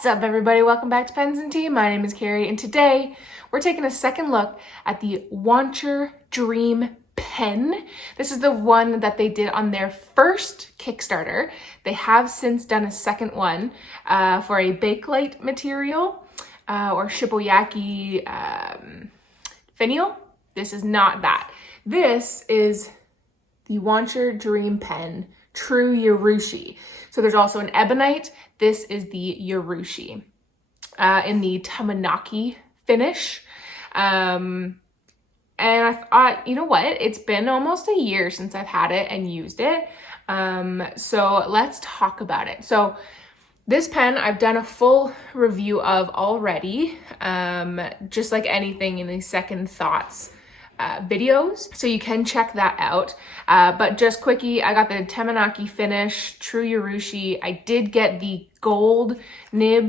What's up, everybody? Welcome back to Pens and Tea. My name is Carrie, and today we're taking a second look at the Wancher Dream Pen. This is the one that they did on their first Kickstarter. They have since done a second one for a bakelite material or shippoyaki finial. This is not that. This is the Wancher Dream Pen True Urushi. So there's also an ebonite. This is the Urushi in the Tamanaki finish. And I thought, you know what? It's been almost a year since I've had it and used it. So let's talk about it. So this pen I've done a full review of already, just like anything in the second thoughts videos, so you can check that out. But just quickie, I got the Tamanaki finish, True Urushi. I did get the gold nib.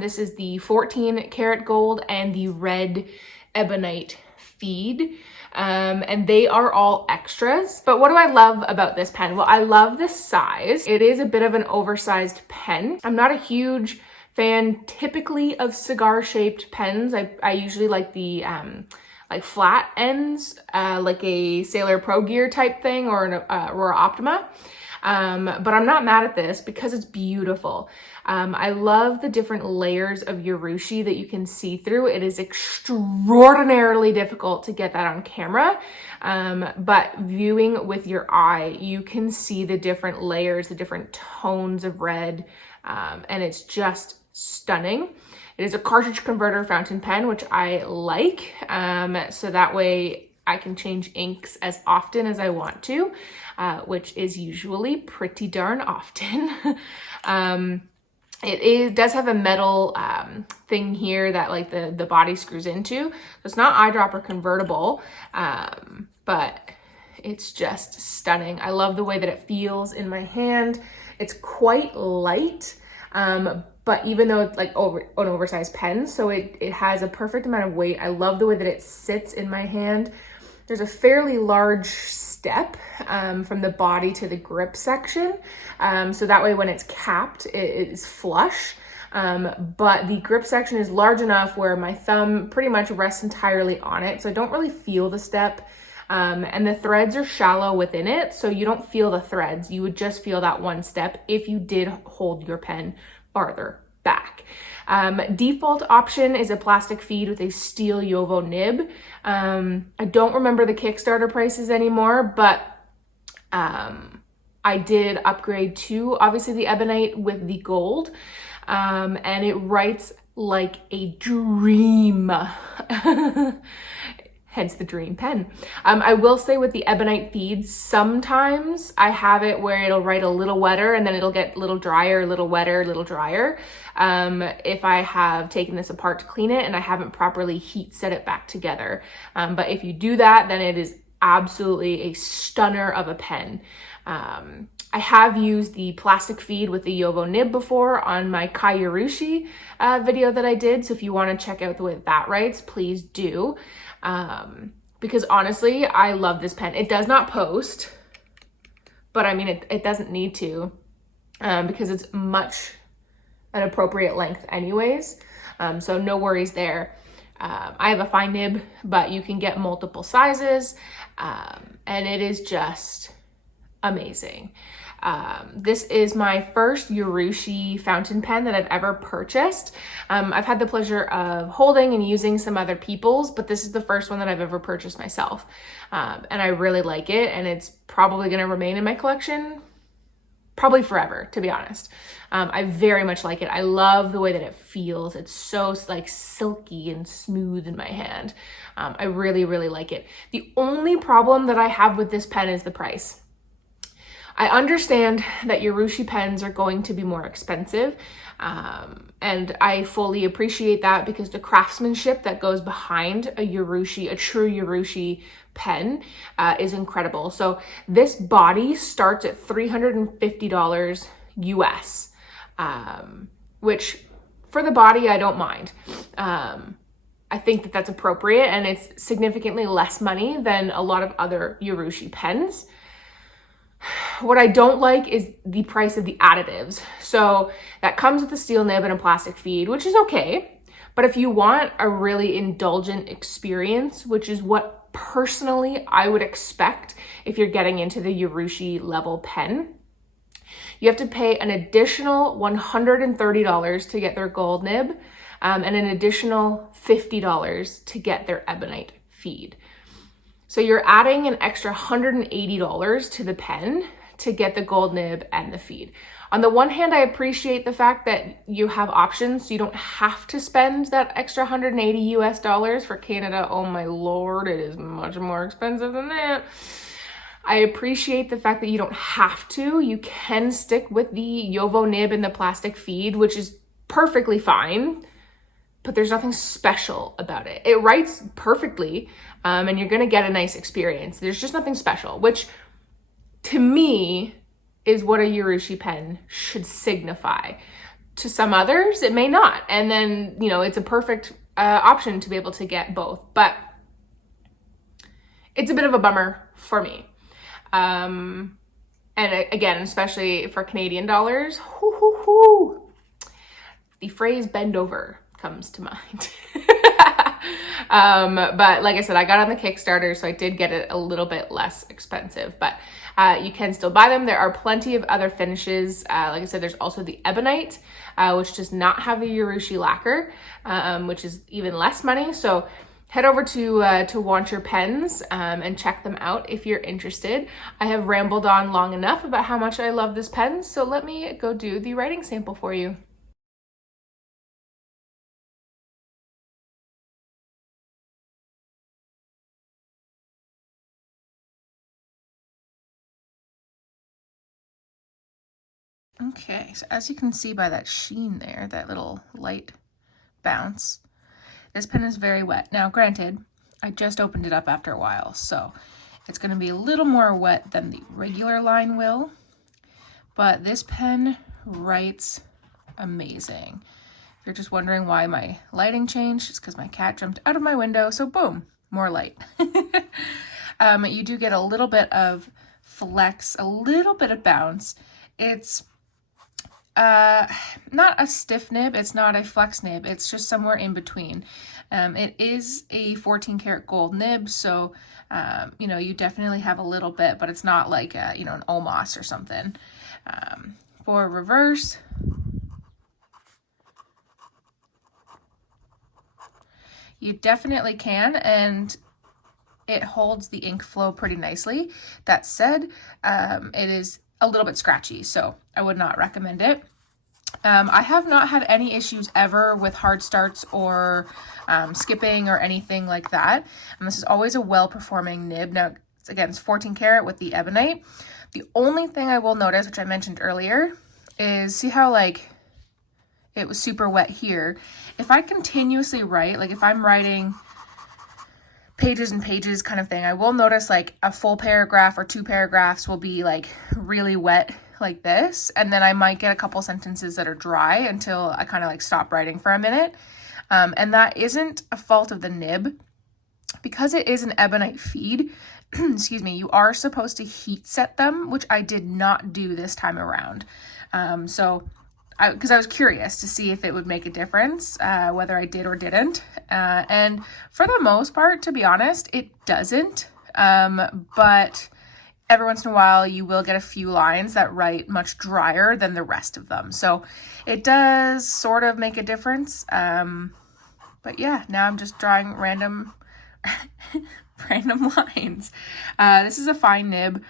This is the 14 karat gold and the red ebonite feed. And they are all extras. But what do I love about this pen? Well, I love the size. It is a bit of an oversized pen. I'm not a huge fan typically of cigar shaped pens. I usually like the like flat ends, like a Sailor Pro Gear type thing or an Aurora Optima. But I'm not mad at this because it's beautiful. I love the different layers of Urushi that you can see through. It is extraordinarily difficult to get that on camera, but viewing with your eye, you can see the different layers, the different tones of red, and it's just stunning. It is a cartridge converter fountain pen, which I like, so that way I can change inks as often as I want to, which is usually pretty darn often. It does have a metal thing here that like the body screws into. So it's not eyedropper convertible, but it's just stunning. I love the way that it feels in my hand. It's quite light, but even though it's like an oversized pen, so it has a perfect amount of weight. I love the way that it sits in my hand. There's a fairly large step from the body to the grip section. So that way when it's capped, it is flush. But the grip section is large enough where my thumb pretty much rests entirely on it. So I don't really feel the step. And the threads are shallow within it, so you don't feel the threads. You would just feel that one step if you did hold your pen farther back. Default option is a plastic feed with a steel Yovo nib. I don't remember the Kickstarter prices anymore, but I did upgrade to obviously the ebonite with the gold, and it writes like a dream. Hence the dream pen. I will say with the ebonite feeds, sometimes I have it where it'll write a little wetter and then it'll get a little drier, a little wetter, a little drier. If I have taken this apart to clean it and I haven't properly heat set it back together. But if you do that, then it is absolutely a stunner of a pen. I have used the plastic feed with the Yovo nib before on my Kai Urushi video that I did. So if you want to check out the way that writes, please do. Because honestly, I love this pen. It does not post, but I mean, it doesn't need to, because it's much an appropriate length anyways. So no worries there. I have a fine nib, but you can get multiple sizes, and it is just amazing. This is my first Urushi fountain pen that I've ever purchased. I've had the pleasure of holding and using some other people's, but this is the first one that I've ever purchased myself. And I really like it, and it's probably going to remain in my collection probably forever, to be honest. I very much like it. I love the way that it feels. It's so like silky and smooth in my hand. I really, really like it. The only problem that I have with this pen is the price. I understand that Urushi pens are going to be more expensive, and I fully appreciate that because the craftsmanship that goes behind a true Urushi pen is incredible. So this body starts at $350 US, which for the body, I don't mind. I think that that's appropriate, and it's significantly less money than a lot of other Urushi pens. What I don't like is the price of the additives. So that comes with a steel nib and a plastic feed, which is okay. But if you want a really indulgent experience, which is what personally I would expect if you're getting into the Urushi level pen, you have to pay an additional $130 to get their gold nib, and an additional $50 to get their ebonite feed. So you're adding an extra $180 to the pen to get the gold nib and the feed. On the one hand, I appreciate the fact that you have options, so you don't have to spend that extra $180 for Canada. Oh my Lord, it is much more expensive than that. I appreciate the fact that you don't have to. You can stick with the Yovo nib and the plastic feed, which is perfectly fine, but there's nothing special about it. It writes perfectly, and you're gonna get a nice experience. There's just nothing special, which to me is what a Urushi pen should signify. To some others, it may not. And then, you know, it's a perfect option to be able to get both, but it's a bit of a bummer for me. And again, especially for Canadian dollars, the phrase bend over comes to mind. But like I said, I got on the Kickstarter, so I did get it a little bit less expensive, but you can still buy them. There are plenty of other finishes. Like I said, there's also the ebonite, which does not have the Urushi lacquer, which is even less money. So head over to Wancher Pens and check them out if you're interested. I have rambled on long enough about how much I love this pen, so let me go do the writing sample for you. Okay, so as you can see by that sheen there, that little light bounce, this pen is very wet. Now, granted, I just opened it up after a while, so it's going to be a little more wet than the regular line will, but this pen writes amazing. If you're just wondering why my lighting changed, it's because my cat jumped out of my window, so boom, more light. You do get a little bit of flex, a little bit of bounce. It's not a stiff nib, it's not a flex nib, it's just somewhere in between. It is a 14 karat gold nib, so you know, you definitely have a little bit, but it's not like you know, an Omos or something. For reverse, you definitely can, and it holds the ink flow pretty nicely. That said, it is a little bit scratchy, so I would not recommend it. I have not had any issues ever with hard starts or skipping or anything like that. And this is always a well performing nib. Now, again, it's 14 karat with the ebonite. The only thing I will notice, which I mentioned earlier, is see how like it was super wet here. If I continuously write, like if I'm writing pages and pages kind of thing, I will notice like a full paragraph or 2 paragraphs will be like really wet like this, and then I might get a couple sentences that are dry until I kind of like stop writing for a minute. And that isn't a fault of the nib. Because it is an ebonite feed, excuse me, you are supposed to heat set them, which I did not do this time around. Because I was curious to see if it would make a difference, whether I did or didn't. And for the most part, to be honest, it doesn't. But every once in a while, you will get a few lines that write much drier than the rest of them. So it does sort of make a difference. But yeah, now I'm just drawing random lines. This is a fine nib,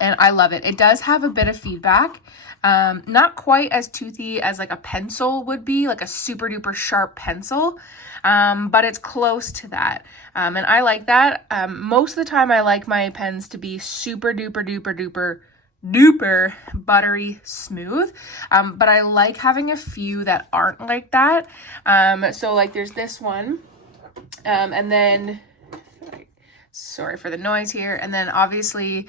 and I love it. It does have a bit of feedback. Not quite as toothy as like a pencil would be, like a super duper sharp pencil, but it's close to that. And I like that. Most of the time I like my pens to be super duper duper duper buttery smooth, but I like having a few that aren't like that. So like there's this one, and then sorry for the noise here, and then obviously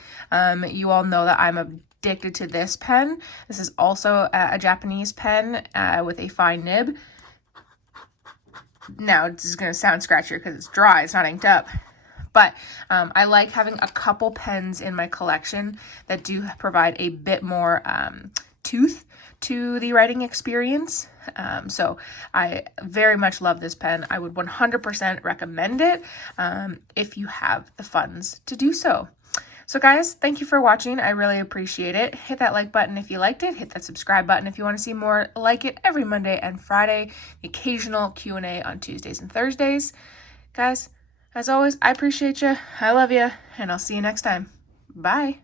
you all know that I'm addicted to this pen. This is also a Japanese pen with a fine nib. Now this is going to sound scratchier because it's dry, it's not inked up, But I like having a couple pens in my collection that do provide a bit more tooth to the writing experience. So I very much love this pen. I would 100% recommend it if you have the funds to do so. So guys, thank you for watching. I really appreciate it. Hit that like button if you liked it. Hit that subscribe button if you want to see more like it every Monday and Friday. The occasional Q&A on Tuesdays and Thursdays. Guys, as always, I appreciate you. I love you. And I'll see you next time. Bye.